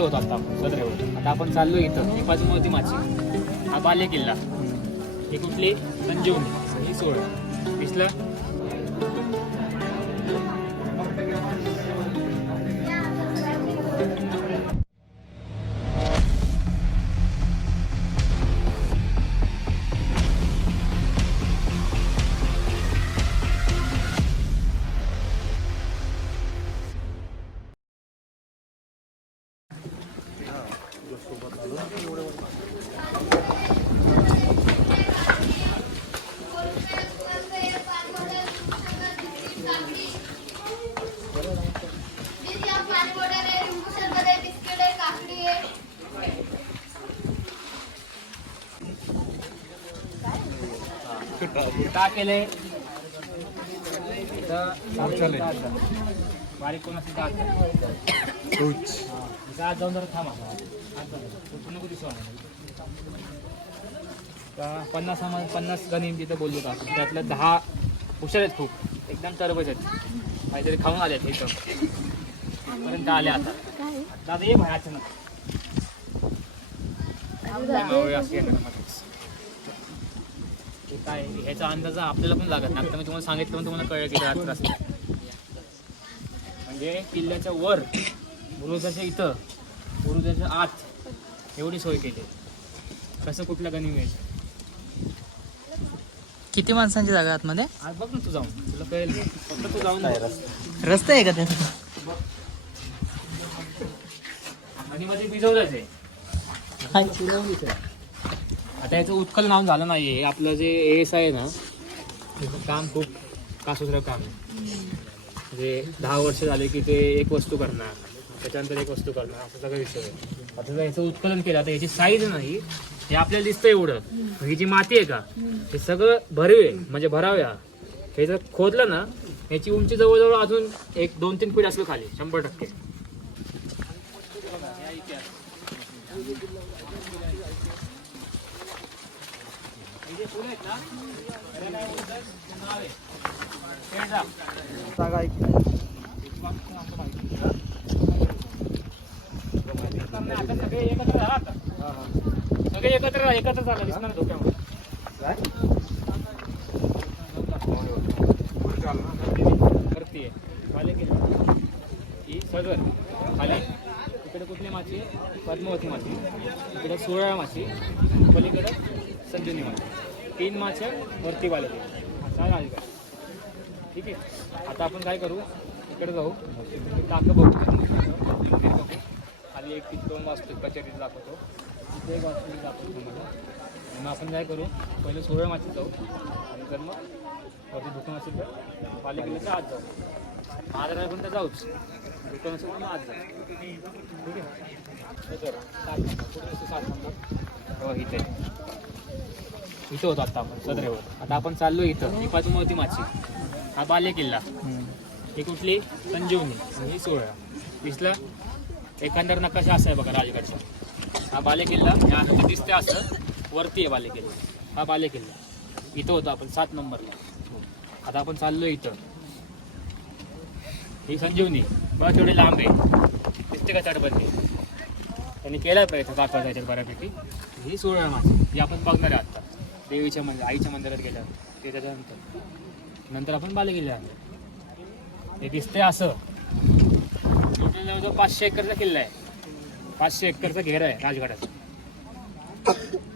इथं होतो आता आपण सदरेवर. आता आपण चाललो इथं ही बाजू होती माझी हा बाले किल्ला ही कुठली? संजीवनी ही सोळ दिसलं केलंय बारीक कोण असेल तर आत जा. इथं आत जाऊन जरा थांबा. पन्नास पन्नास गणित तिथं बोललो का आपण. त्यातल्या दहा हुशार आहेत खूप. एकदम तरबज आहेत. काहीतरी खाऊन आले आहेत इथं पर्यंत आले आता. दादा ये बाहेर अचानक मावळे असं येणार मध्येच. ते काय ह्याचा अंदाज आपल्याला पण लागत नाही. आता मी तुम्हाला सांगितलं पण तुम्हाला कळलं की रात्र असते म्हणजे किल्ल्याच्या वर बुरुजाच्या इथं बुरुजाच्या आत एवढी सोय केली. कसं कुठल्या गणी मिळेल? किती माणसांची जागा आतमध्ये? आज बघ ना तू जाऊन तुला कळेल फक्त तू जाऊन. रस्ता? आहे का त्याचा? आणि मध्ये भिजवलंच आहे. आता याचं उत्कल नाव झालं नाही हे आपलं जे एस आहे ना त्याचं काम खूप कासुसरं काम आहे. म्हणजे दहा वर्ष झाले की ते एक वस्तू करणार. त्याच्यानंतर एक वस्तू करणार असं सगळं विषय आहे. आता जर याचं उत्कलन केलं आता याची साईज नाही हे आपल्याला दिसतं एवढं. ही जी माती आहे का हे सगळं भरवे म्हणजे भराव्या हे जर खोदलं ना याची उंची जवळजवळ अजून एक दोन तीन फीट असलं खाली शंभर टक्के. आता सगळे एकत्र राहा आता. सगळे एकत्र राहा, एकत्र चाला दिसणार ना डोक्यामध्ये करते आहे. खाली गेली. ही सगर खाली. इकडे कुठली माशी पद्मावती माशी इकडे सोळा माशी पलीकडे संजीवनी माशी तीन मासे वरती वाले चालेल ठीक आहे. आता आपण काय करू? इकडे जाऊ. टाकं बघू. मंदिर बघू खाली एक दोन वास्तू कचेरी दाखवतो. तिथे एक वास्तू दाखवतो तुम्हाला. मग आपण काय करू? पहिले सोळ्या माशी जाऊ. आणि जर मग वरती दुकान असेल तर पालिकेला आज जाऊ. आजारा पण तर जाऊच. दुकान असेल तर आज जाऊ. ठीक आहे? तर सात नंबर. कुठे असतो सात नंबर? हो इथे. इथं होतो आता आपण सदरेवर. आता आपण चाललो इथं. ही बाजू होती माझी हा बाले किल्ला. ही कुठली? संजीवनी ही सोहळा. दिसलं एकंदर नकाशा असा आहे बघा राजगडचा. हा बाले किल्ला असं दिसते असं. वरती आहे बाले किल्ला. हा बाले किल्ला. इथं होतो आपण सात नंबरला. आता आपण चाललो इथं. ही संजीवनी. बघा तेवढी लांब आहे. दिसते का तटबंदी? त्यांनी केलाय प्रयत्न दाखवायचा याच्यात बऱ्यापैकी. ही सोहळा माझी. ही आपण बघणार आहे आता. देवीच्या मंदिर आईच्या मंदिरात गेल्यावर. ते त्याच्यानंतर. नंतर आपण बाले गेले हे दिसतंय असं. टोटल जवळजवळ पाचशे एकरचा किल्ला आहे. पाचशे एकरचा घेरा आहे राजगडाचा.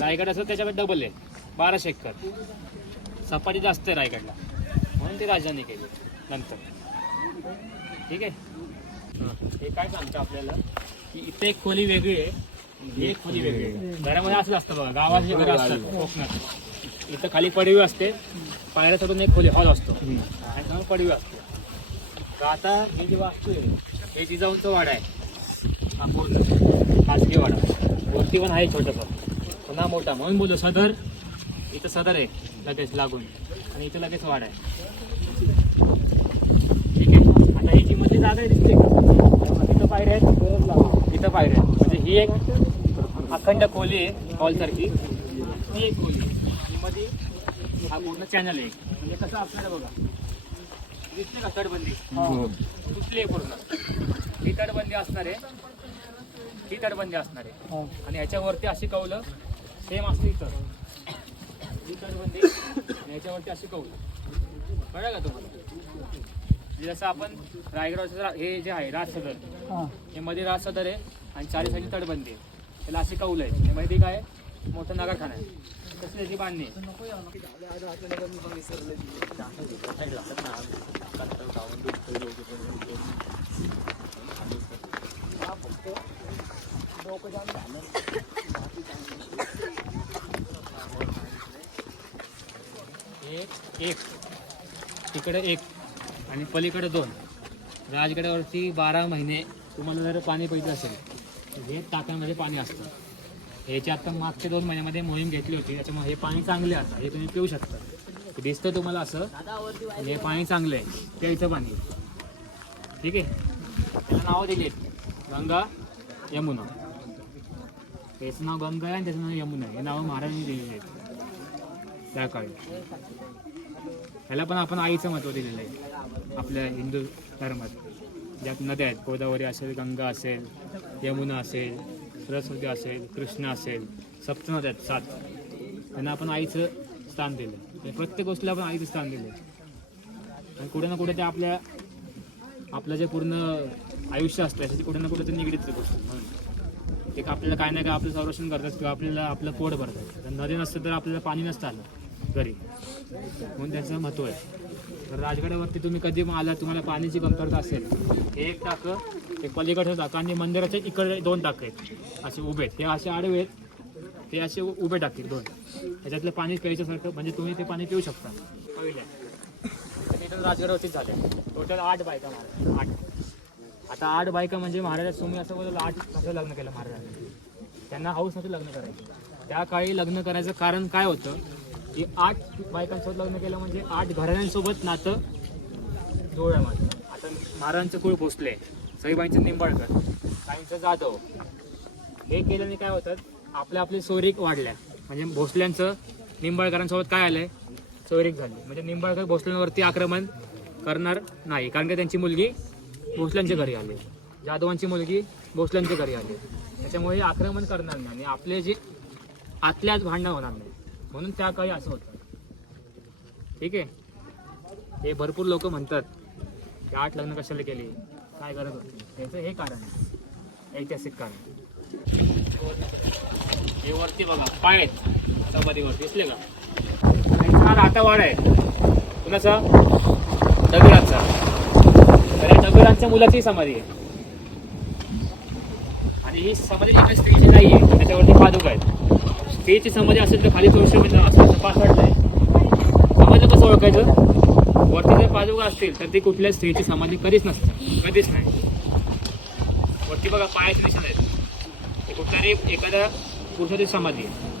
रायगडाचं त्याच्यामध्ये डबल आहे. बाराशे एकर. सपाटी जास्त आहे रायगडला. म्हणून ती राजधानी केली नंतर. ठीक आहे? हां. हे काय सांगतं आपल्याला? की इथे एक खोली वेगळी आहे. ही एक खोली वेगळी आहे. घरामध्ये असं असतं बघा. गावात जे घरं असतात कोकणात. इथं खाली पडवी असते. पायऱ्या चढून एक खोली हॉल असतो. आणि पडवी असते. तर आता हे जे वास्तू आहे हे जिजाऊंचं वाडा आहे. हा पूर्ण खाजगी वाडा. वरती पण आहे छोटंसं. पुन्हा मोठा. म्हणून बोलतो सदर. इथं सदर आहे. लगेच लागून. आणि इथं लगेच वाडा आहे. ठीक आहे. आता ही जी मधली जागा आहे दिसते का? तिथं पायऱ्या आहेत. तिथं पायऱ्या आहेत. म्हणजे ही एक अखंड खोली आहे हॉलसारखी. ती एक खोली आहे. ही हा पूर्ण चॅनल आहे. म्हणजे कसं आपल्याला बघा. दिसते का तटबंदी? दिसली आहे पूर्ण. ही तटबंदी असणार आहे. ही तटबंदी असणार आहे. हो. आणि ह्याच्यावरती अशी कौलं सेम असते इथं. ही तटबंदी आणि ह्याच्यावरती अशी कौलं. कळलं का तुम्हाला? म्हणजे जसं आपण रायगडाचं हे जे आहे राज सदर हा. हे मध्ये राज सदर आहे आणि चारी साईडची तटबंदी आहे. त्याला अशी कौल आहे हे माहिती काय? मोठं नगाखाना आहे. कसल्याची बांधणी एक एक. तिकडे एक आणि पलीकडे दोन. राजगडावरती बारा महिने तुम्हाला जर पाणी पाहिजे असेल हे टाक्यांमध्ये पाणी असतं. ह्याची आता मागच्या दोन महिन्यामध्ये मोहीम घेतली होती. त्याच्यामुळे हे पाणी चांगले आता. हे तुम्ही पिऊ शकता. हे दिसतं तुम्हाला असं. आणि हे पाणी चांगलं आहे. प्यायचं पाणी ठीक आहे? त्याला नावं दिली आहेत गंगा यमुना. त्याचं नाव गंगा आहे आणि त्याचं नाव यमुना आहे. हे नावं महाराजांनी दिलेली आहेत त्या काळी ह्याला पण आपण आईचं महत्त्व दिलेलं आहे. आपल्या हिंदू धर्मात. ज्यात नद्या आहेत. गोदावरी असेल गंगा असेल यमुना असेल. सरस्वती असेल कृष्ण असेल सप्तनाथ आहेत सात. त्यांना आपण आईचं स्थान दिलं. म्हणजे प्रत्येक गोष्टीला आपण आईचं स्थान दिलं. आणि कुठे ना कुठे ते आपल्या आपलं जे पूर्ण आयुष्य असतं त्याच्याशी कुठे ना कुठे ते निगडीत गोष्ट म्हणून. ते आपल्याला काय ना काय आपलं संरक्षण करतात किंवा आपल्याला आपलं पोट भरतात. तर नदी नसतं तर आपल्याला पाणी नसतं आलं घरी. म्हणून त्याचं महत्त्व आहे. तर राजगडावरती तुम्ही कधी आला तुम्हाला पाण्याची कमतरता असेल हे एक टाकं एक पलीकडचं टाकं आणि मंदिराच्या इकडे दोन टाकं आहेत. असे उभे आहेत. हे असे आडवे आहेत. ते असे उ- उभे टाकतील दोन. त्याच्यातलं पाणी प्यायच्यासारखं म्हणजे तुम्ही ते पाणी पिऊ शकता. पहिल्या इथं राजगडावरतीच झाले. टोटल आठ बायका महाराज आठ. आता आठ बायका म्हणजे महाराज तुम्ही असं बोललं आठ कसं लग्न केलं महाराजांनी. त्यांना हाऊस नव्हतं लग्न करायचं. त्या काळी लग्न करायचं कारण काय होतं? की आठ बायकांसोबत लग्न केलं म्हणजे आठ घराण्यांसोबत नातं जोडलं माझं. आता महाराजांचं कुळ भोसले सईबाईंचं निंबाळकर साईंचं जाधव. हे केल्याने काय होतात आपल्या आपली सोयरीक वाढल्या. म्हणजे भोसल्यांचं निंबाळकरांसोबत काय आलंय? सोयरीक झाली. म्हणजे निंबाळकर भोसल्यांवरती आक्रमण करणार नाही. कारण की त्यांची मुलगी भोसल्यांच्या घरी आली. जाधवांची मुलगी भोसल्यांच्या घरी आली. त्याच्यामुळे आक्रमण करणार नाही. आणि आपले जे आतल्याच भांडणं होणार नाही. म्हणून त्या काळी असं होतं. ठीक आहे? हे भरपूर लोक म्हणतात की आठ लग्न कशाला केली? काय गरज होती? त्याचं हे कारण आहे. ऐतिहासिक कारण. हे वरती बघा पाय आहेत. समाधीवर दिसले का? आणि हा आहे. कुणाचा दगडांचा. तर या दगडांच्या मुलाची समाधी आहे. आणि ही समाधी एका स्त्रीची नाही आहे त्याच्यावरती पादुका आहेत. स्त्रीची समाधी असेल तर खाली थोडंसं म्हणजे असं असं पासवाडलं आहे समाधी कसं ओळखायचं? वरती जर पादुका असतील तर ती कुठल्या स्त्रीची समाधी कधीच नसतात कधीच नाही. वरती बघा पायाचे निशाण आहेत. ते कुठल्याही एखाद्या पुरुषाची समाधी. आहे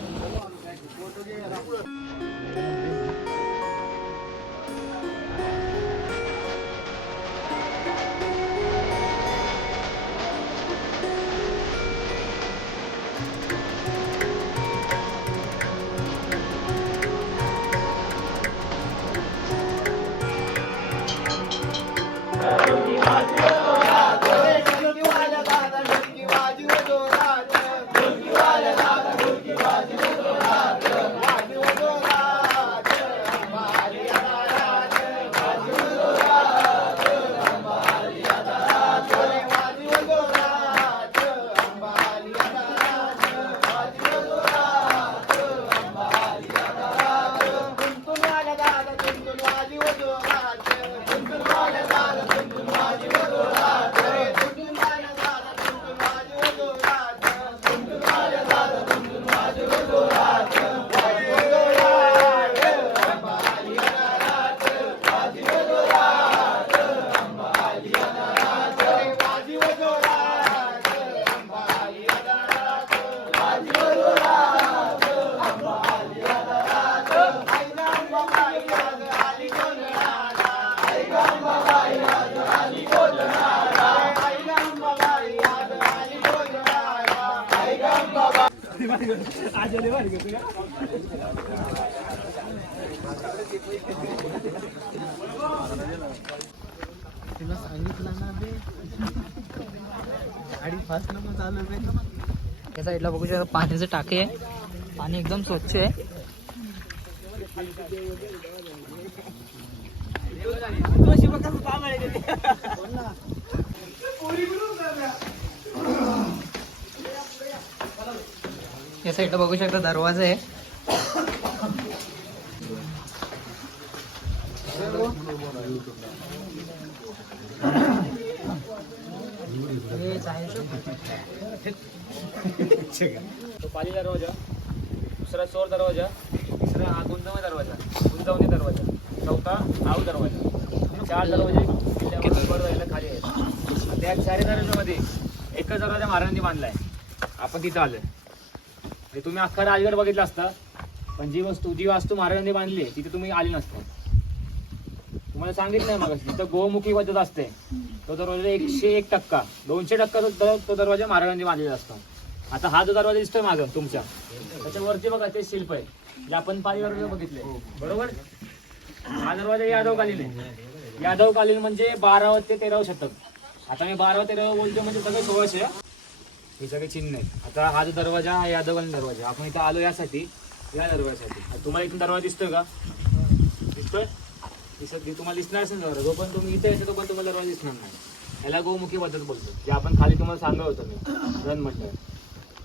तुला सांगितलं ना बे गाडी फास्ट नको चालू बे या साईडला बघू शकता पाण्याचं टाके आहे. पाणी एकदम स्वच्छ आहे. या साईडला बघू शकता दरवाजा आहे हे चायचं तो पाली दरवाजा दुसरा चोर दरवाजा तिसरा हा गुंजवणी दरवाजा गुंजवणी दरवाजा चौथा आव दरवाजा. चार दरवाजे किल्ल्यावर खाली आहेत. त्या चारही दरवाजामध्ये एकच दरवाजा महाराजांनी बांधलाय. आपण तिथं आलोय. म्हणजे तुम्ही अख्खा राजगड बघितला असता पण जी वस्तू जी वास्तू महाराजांनी बांधली आहे, तिथे तुम्ही आली नसता. तुम्हाला सांगितलंय मग तिथं गोमुखी पद्धत असते तो दरवाजा एकशे एक टक्का. दोनशे टक्का तो तो दरवाजा महाराजांनी बांधलेला असतो. आता हा जो दरवाजा दिसतोय मागं तुमच्या. त्याच्यावरती बघा ते शिल्प आहे. आपण पाली दरवाजा बघितले. बरोबर? हा दरवाजा यादवकालीन आहे. यादवकालीन म्हणजे बारावं ते तेरावं शतक. आता मी बारावं तेरावं बोलतो म्हणजे सगळे सोळाशे हे? सगळे चिन्ह आहे आता हा जो दरवाजा हा यादवकालीन दरवाजा. आपण इथं आलो यासाठी या दरवाजासाठी. तुम्हाला इथून दरवाजा दिसतोय का? दिसतोय? दिसत तुम्हाला दिसणार असेल दरवाजा जो पण तुम्ही इथे येतो तो पण तुम्हाला दरवाजा दिसणार नाही. याला गोमुखी पद्धत बोलतो. जे आपण खाली तुम्हाला सांगत होतो मी रन म्हटलं.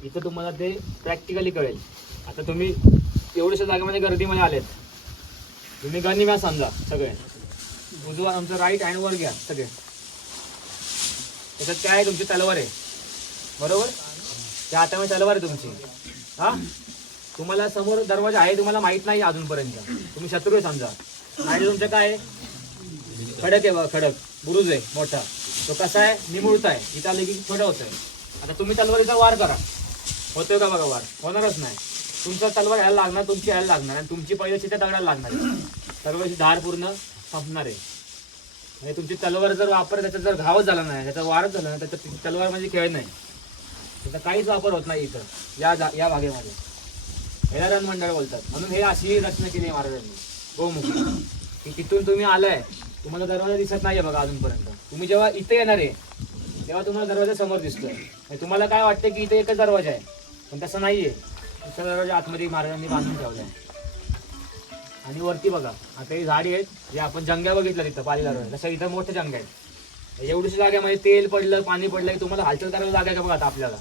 इथं तुम्हाला ते प्रॅक्टिकली कळेल. आता तुम्ही एवढ्याशा जागेमध्ये गर्दीमध्ये आलेत. तुम्ही गणी घ्या समजा सगळे. उजवा आमचं राईट हँड वर घ्या सगळे. त्याच्यात काय आहे तुमची तलवार आहे? बरोबर? त्या हातामध्ये तलवार आहे तुमची. हा? तुम्हाला समोर दरवाजा आहे तुम्हाला माहीत नाही अजूनपर्यंत. तुम्ही शत्रू आहे समजा. आणि तुमचं काय आहे? खडक आहे बघा खडक. बुरुज आहे मोठा. तो कसा आहे? निमुळता आहे. इथं आलं की छोटा आहे आता तुम्ही तलवारीचा वार करा. होतोय का बघा वार? होणारच नाही. तुमचा तलवार ह्याला लागणार तुमची ह्याला लागणार. आणि तुमची पहिल्या त्या दगडाला लागणार आहे. धार पूर्ण संपणार आहे. म्हणजे तुमची तलवार जर वापर त्याचा जर घावच झाला नाही त्याचा वारच झाला नाही त्याचा ती तलवार म्हणजे खेळ नाही. त्याचा काहीच वापर होत नाही इथं. या जा या भागेमध्ये. ह्याला रणमंडळ बोलतात. म्हणून हे अशी रचना केली आहे महाराजांनी. हो मुकुंद तिथून तुम्ही आलाय तुम्हाला दरवाजा दिसत नाहीये बघा अजूनपर्यंत. तुम्ही जेव्हा इथे येणार आहे तेव्हा तुम्हाला दरवाजा समोर दिसतोय. म्हणजे तुम्हाला काय वाटतं की इथे एकच दरवाजा आहे? पण तसं नाहीये. दुसरा दरवाजा आतमध्ये महाराजांनी बांधून ठेवलाय. आणि वरती बघा आता ही झाडी आहेत जे आपण जंग्या बघितलं तिथं पाली दरवाजा. तसं इथं मोठ्या जंग्या आहेत. एवढीशी जाग्यामध्ये म्हणजे तेल पडलं पाणी पडलं की तुम्हाला हालचाल करायला जागा आहे का बघा आता आपल्याला?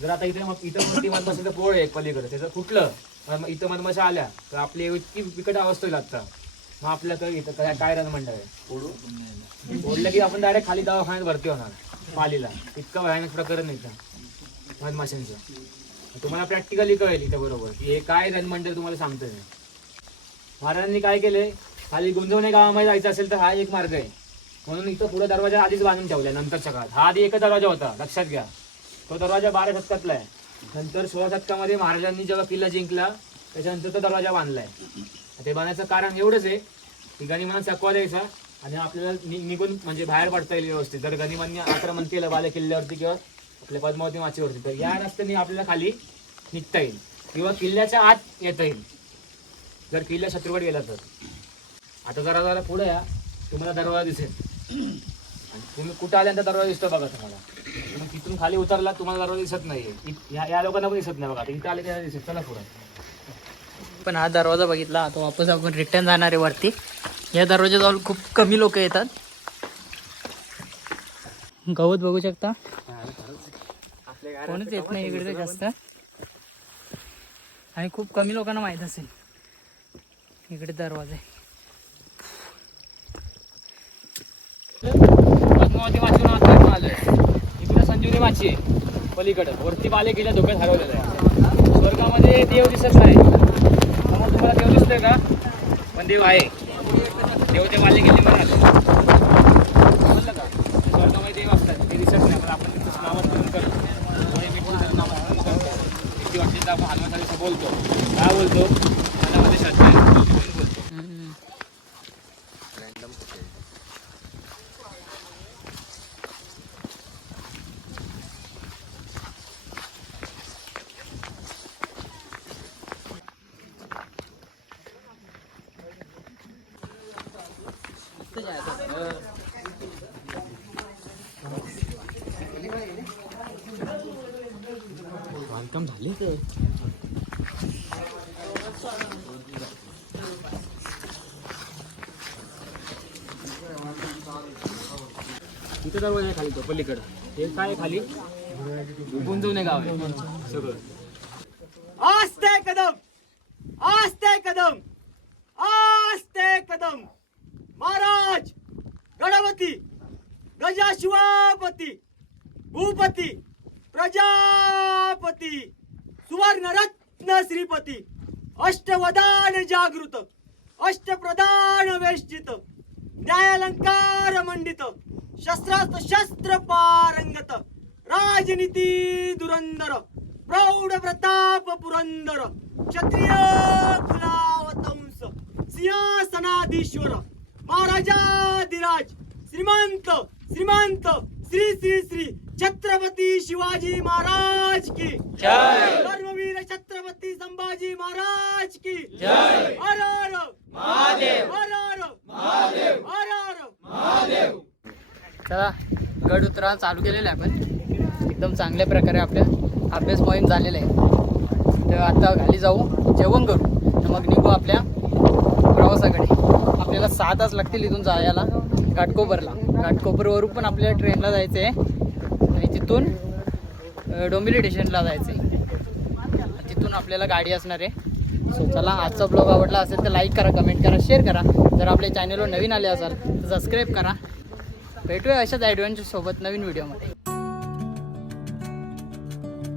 जर आता इथे मग इथं मोठी मधमाशाचं पोळ आहे पलीकडे त्याचं कुठलं इथं मधमाशा आल्या तर आपली इतकी बिकट अवस्था होईल आता. मग आपल्याकडे इथं काय काय रन आहे. ओढलं की आपण डायरेक्ट खाली दवाखान्यात भरती होणार. पालीला. इतकं भयानक प्रकरण इथं मधमाशांचं. तुम्हाला प्रॅक्टिकली कळेल इथं बरोबर की हे काय रन मंडळ तुम्हाला सांगतोय. महाराजांनी काय केलंय? खाली गुंजवणे गावामध्ये जायचं असेल तर हा एक मार्ग आहे. म्हणून इथं पुढे दरवाजा आधीच बांधून ठेवलाय नंतरच्या काळात. हा आधी एकच दरवाजा होता लक्षात घ्या. तो दरवाजा बारा शतकातला आहे. नंतर सोळा शतकामध्ये महाराजांनी जेव्हा किल्ला जिंकला त्याच्यानंतर तो दरवाजा बांधलाय. ते बांधायचं कारण एवढंच आहे की गनिमान चकवा द्यायचा आणि आपल्याला नि- निघून म्हणजे बाहेर पडता येईल व्यवस्थित. जर गनिमांनी आक्रमण केलं बाले किल्ल्यावरती किंवा आपल्या पद्मावती माचीवरती तर या रस्त्याने आपल्याला खाली निघता येईल. किंवा किल्ल्याच्या आत येता येईल. जर किल्ल्या शत्रूकडे गेला तर. आता जरा जरा पुढे या तुम्हाला दरवाजा दिसेल. आणि तुम्ही कुठं आल्यानंतर दरवाजा दिसतो बघा तुम्हाला. तिथून खाली उतरला तुम्हाला दरवाजा दिसत नाहीये. या लोकांना पण दिसत नाही बघा. इथे आले त्यांना दिसत. चला पुढे. पण हा दरवाजा बघितला आता वापस आपण रिटर्न जाणार आहे वरती. या दरवाजाजवळ खूप कमी लोक येतात. गवत बघू शकता? कोणीच येत नाही इकडे जास्त. आणि खूप कमी लोकांना माहीत असेल. इकडे दरवाजा आहे. पद्मावती संजीवनी माची आहे पलीकडे. वरती बाले गेल्या धोक्यात हरवलेला आहे. स्वर्गामध्ये देव दिसत नाही. समोर तुम्हाला देव दिसतोय का? पण देव आहे. देव ते बाले गेले म्हणा समजलं का? स्वर्गामध्ये देव असतात. ते दिसत नाही. पण आपण तिथं नामस्मरण करतो. कोणी मी तुझं नामस्मरण करतो? किती वाटते तर आपण हनुमानाला बोलतो. काय बोलतो? मनामध्ये श्रद्धा आहे. म्हणून बोलतो. झाले तर तिथं दरवाजा आहे खाली तो पलीकडं. हे काय आहे खाली? गुंजवणे गाव आहे. सगळं. आस्ते कदम! आस्ते कदम! आस्ते कदम! महाराज! गणपती! गजाशिवापती! भूपती! प्रजापती! सुवर्ण रत्न श्रीपती. अष्टवदान जागृत. अष्टप्रधान वेष्टित. न्यायालंकार मंडित. शस्त्रास्त्र शस्त्र पारंगत. राजनीती दुरंदर प्रौढ प्रताप पुरंदर. क्षत्रिय कुलावतंस. सिंहासनाधीश्वर. महाराजाधिराज. श्रीमंत श्रीमंत. श्री श्री श्री. छत्रपती शिवाजी महाराज की। धर्मवीर छत्रपती संभाजी महाराज की। हर हर। महादेव। हर हर। महादेव। हर हर। चला गड उतरा चालू केलेलं आहे आपण एकदम चांगल्या प्रकारे आपल्या अभ्यास मोहीम झालेला आहे. तर आता खाली जाऊ जेवण करू. तर मग निघू आपल्या प्रवासाकडे. आपल्याला सहा तास लागतील इथून जायला घाटकोपरला. घाटकोपरवरून पण आपल्याला ट्रेनला जायचं आहे तिथून अं, डोंबिवली स्टेशनला जायचं आहे तिथून आपल्याला गाडी असणार आहे. सो चला आजचा ब्लॉग आवडला असेल तर लाईक करा कमेंट करा शेअर करा. जर आपल्या चॅनलवर नवीन आले असाल तर सबस्क्राईब करा. भेटूया अशाच ॲडव्हेंचरसोबत नवीन व्हिडिओमध्ये